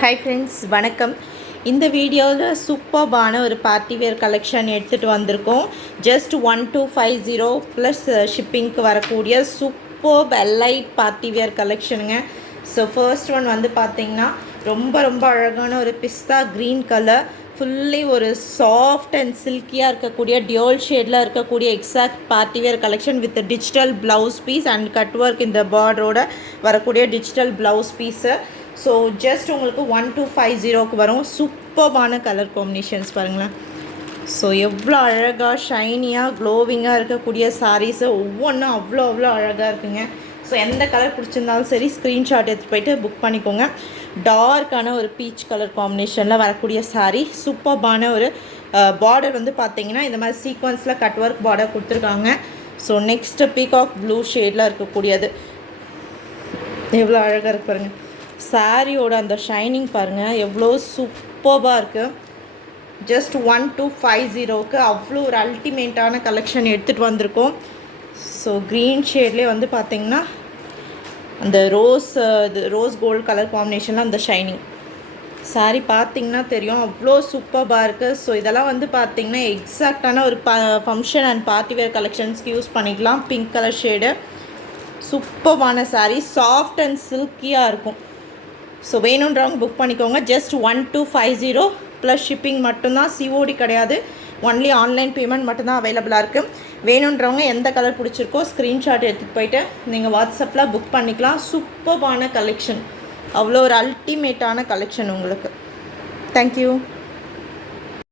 Hi friends, வணக்கம். இந்த வீடியோவில் சூப்பர்பான ஒரு பார்ட்டி வேர் கலெக்ஷன் எடுத்துகிட்டு வந்திருக்கோம். ஜஸ்ட் 1250 ப்ளஸ் ஷிப்பிங்க்கு வரக்கூடிய சூப்பர்ப் எல்லைட் பார்ட்டி வேர் கலெக்ஷனுங்க. ஸோ ஃபர்ஸ்ட் ஒன் வந்து பார்த்திங்கன்னா ரொம்ப அழகான ஒரு பிஸ்தா க்ரீன் கலர், ஃபுல்லி ஒரு சாஃப்ட் அண்ட் சில்கியாக இருக்கக்கூடிய டியோல் ஷேடில் இருக்கக்கூடிய exact party wear collection with digital blouse piece and cut work இந்த பார்டரோட வரக்கூடிய digital blouse piece. So just உங்களுக்கு 1250க்கு வரும். சூப்பர்பான கலர் காம்பினேஷன்ஸ் பாருங்களேன். ஸோ எவ்வளோ அழகாக ஷைனியாக க்ளோவிங்காக இருக்கக்கூடிய சாரீஸு ஒவ்வொன்றும் அவ்வளோ அழகாக இருக்குங்க. ஸோ எந்த கலர் பிடிச்சிருந்தாலும் சரி ஸ்க்ரீன்ஷாட் எடுத்துகிட்டு போய்ட்டு புக் பண்ணிக்கோங்க. டார்க்கான ஒரு பீச் கலர் காம்பினேஷனில் வரக்கூடிய சாரீ, சூப்பர்பான ஒரு பார்டர் வந்து பார்த்திங்கன்னா இந்த மாதிரி சீக்வன்ஸில் கட் ஒர்க் பார்டர் கொடுத்துருக்காங்க. ஸோ நெக்ஸ்ட்டு பீகாக் ப்ளூ ஷேடில் இருக்கக்கூடியது எவ்வளோ அழகாக இருக்கு பாருங்கள். சாரியோட அந்த ஷைனிங் பாருங்கள் எவ்வளோ சூப்பர்பாக இருக்குது. ஜஸ்ட் 1250க்கு அவ்வளோ ஒரு அல்டிமேட்டான கலெக்ஷன் எடுத்துகிட்டு வந்திருக்கோம். ஸோ க்ரீன் ஷேட்லேயே வந்து பார்த்திங்கன்னா அந்த ரோஸ் கோல்டு கலர் காம்பினேஷனில் அந்த ஷைனிங் சாரி பார்த்திங்கன்னா தெரியும், அவ்வளோ சூப்பர்பாக இருக்குது. ஸோ இதெல்லாம் வந்து பார்த்திங்கன்னா எக்ஸாக்டான ஒரு ஃபங்க்ஷன் அண்ட் பார்ட்டி வேர் கலெக்ஷன்ஸ்க்கு யூஸ் பண்ணிக்கலாம். பிங்க் கலர் ஷேடு, சூப்பர்பான சாரீ, சாஃப்ட் அண்ட் சில்கியாக இருக்கும். ஸோ வேணுன்றவங்க புக் பண்ணிக்கோங்க. ஜஸ்ட் 1250 ப்ளஸ் ஷிப்பிங் மட்டும்தான், சிஓடி கிடையாது. ஒன்லி ஆன்லைன் பேமெண்ட் மட்டும்தான் அவைலபிளாக இருக்குது. வேணுன்றவங்க எந்த கலர் பிடிச்சிருக்கோ ஸ்க்ரீன்ஷாட் எடுத்துகிட்டு போயிட்டு நீங்கள் வாட்ஸ்அப்பில் புக் பண்ணிக்கலாம். சூப்பர்பான கலெக்ஷன், அவ்வளோ ஒரு அல்டிமேட்டான கலெக்ஷன் உங்களுக்கு. தேங்க்யூ.